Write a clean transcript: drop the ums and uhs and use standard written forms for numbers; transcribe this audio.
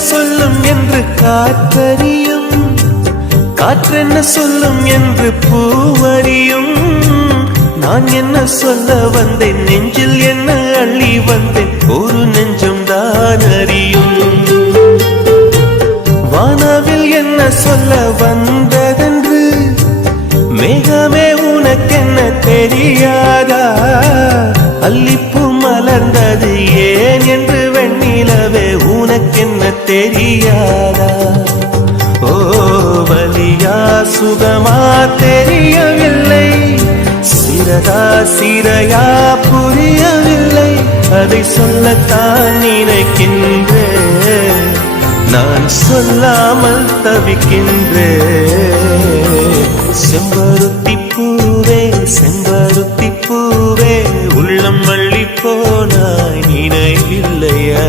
சொல்லும் என்று காற்றறியும், காற்றென்ன சொல்லும் என்று பூவறியும். நான் என்ன சொல்ல வந்தேன், நெஞ்சில் என்ன அள்ளி வந்தேன், ஒரு நெஞ்சம் தான் அறியும். வானவில் என்ன சொல்ல வந்ததென்று மேகமே உனக்கென்ன தெரியாதா? அல்லிப்பூ மலர்ந்தது ஏன் என்று வெண்ணிலவே உனக்கென்ன தெரியாதா? ஓ வலியா சுகமா தெரியவில்லை, சிறதா சிறையா புரியவில்லை. அதை சொல்லத்தான் நினைக்கின்றேன், நான் சொல்லாமல் தவிக்கின்றேன். செம்பருத்தி பூவே செம்பருத்தி பூவே, உள்ளம் அள்ளி போனாய் நினைவில்லையா?